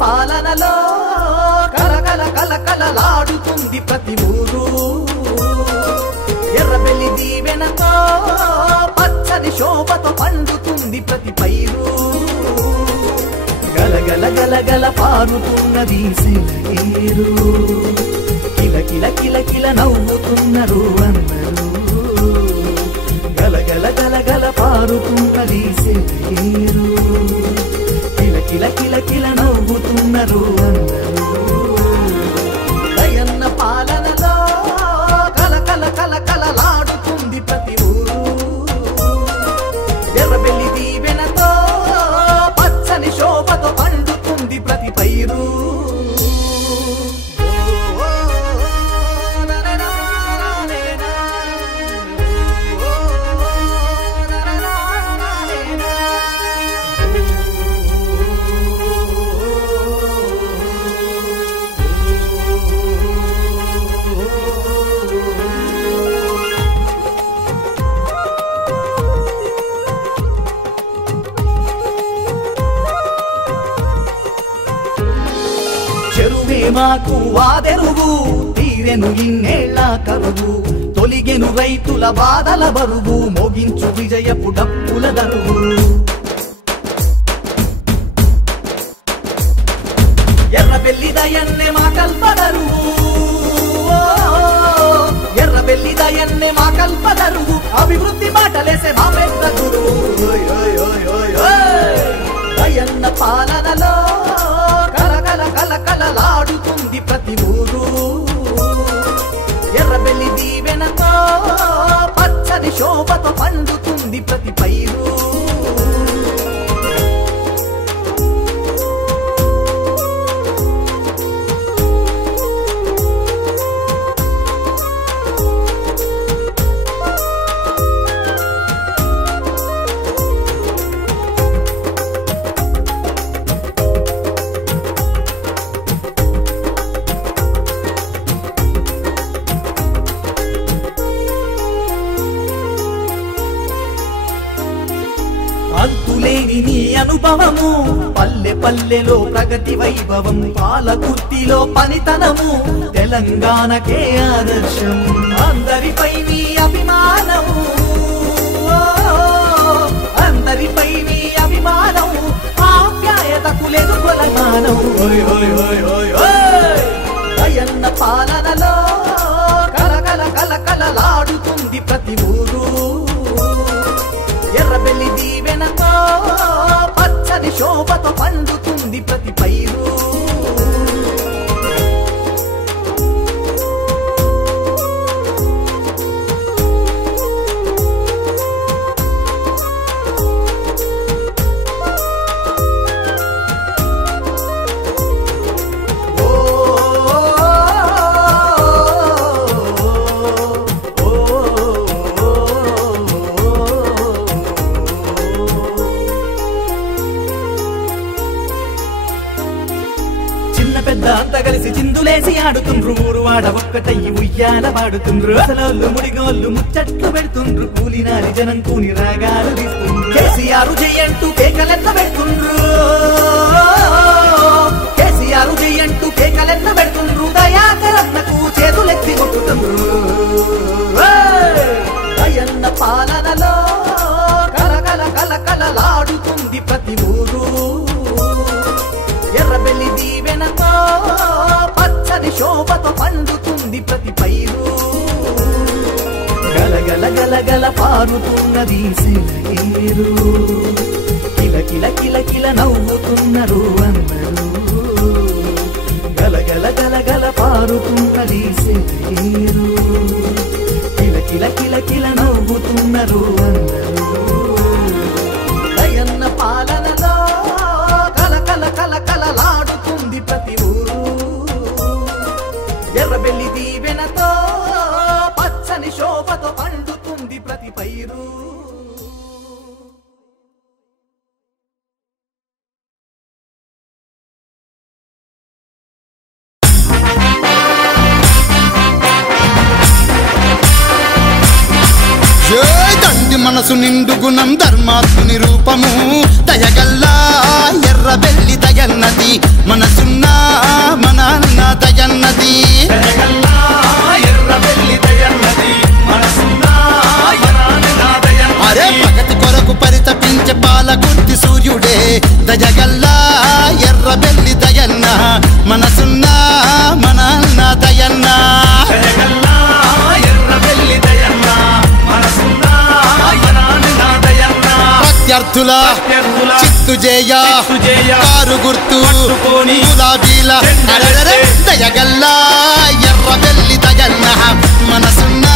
పాలనలో కలకల కలకలలాడుతుంది ప్రతి ఊరు ఎర్రబెల్లి దీవెనతో పచ్చని శోభతో పండుతుంది ప్రతి పైరు గలగల గలగల పారుతున్నది సెలయేరు కిల కిల కిల కిల నవ్వుతున్నారు అందరూ గలగల గలగల పారుతున్నది సెలయేరు కిల కిల కిల నవ్వుతున్నారు అందరూ దయన్న పాలనలో కలకల కలకలలాడుతుంది ప్రతి ఊరు ఎర్రబెల్లి దీవెనతో పచ్చని శోభతో పండుతుంది ప్రతి పైరు మాకు వాదెరువు తీరెను ఇన్నేళ్ల కరువు తొలిగెను రైతుల బాధల బరువు మోగించు విజయపు డప్పుల దరువు ఎర్రబెల్లి దయన్నే మా కల్పదరువు ఎర్రబెల్లి దయన్నే మా కల్పదరువు అభివృద్ధి మాటలేసే మా పెద్ద గురువు దయన్న పాలనలో కలకలలాడుతుంది ప్రతి ఊరు ఎర్రబెల్లి దీవెనతో పచ్చని శోభతో పండుతుంది ప్రతి పైరు అంతులేని నీ అనుభవము పల్లె పల్లెలో ప్రగతి వైభవం పాలకుర్తిలో పనితనము తెలంగాణకే ఆదర్శం అందరిపై నీ అభిమానము అందరిపై నీ అభిమానం ఆప్యాయతకు లేదు కొలమానం దయన్న పాలనలో కలకల కలకలలాడుతుంది ప్రతి ఊరు ఎర్రబెల్లి దీవెనతో పచ్చని శోభతో పండుతుంది ప్రతి పైరు అంతా కలిసి చిందులేసి ఆడుతుండ్రు ఊరు వాడ ఒక్కటయ్యి ఉయ్యాల పాడుతుండ్రు అసలు ముడిగోళ్ళు ముచ్చట్లు పెడుతుండ్రు కూలినాలి జనం కూని రాగాలు తీస్తుండ్రు కేసీఆర్ జయంటూ కేకలెన్న పెడుతుండ్రు కేసీఆర్ జయంటూ కేకలెన్న పెడుతుండ్రు దయాకరన్నకు చేతులెత్తి కొట్టుతుండ్రు దయన్న పాలనలో కలకల కలకలలాడుతుంది ప్రతి ఊరు ఎర్రబెల్లి దీవెనతో పచ్చని శోభతో పండుతుంది ప్రతి పైరు గలగల గలగల పారుతున్నది సెలయేరు కిల కిల కిల కిల నవ్వుతున్నారు అందరూ గలగల గలగల పారుతున్నది సెలయేరు మనసు నిండు గుణం ధర్మాత్ముని రూపము దయగల్లా ఎర్ర బెల్లి దయన్నది మనసున్న మన అన్న దయన్నది అరే ప్రగతి కొరకు పరితపించే పాలకుర్తి సూర్యుడే దయగల్లా ఎర్ర బెల్లి దయన్న మనసున్న మన అన్న దయన్న ప్రత్యర్థుల చిత్తు జయ కారు గుర్తు గులాబీల దయగల్లా ఎర్ర బెల్లి దయన్న మనసున్న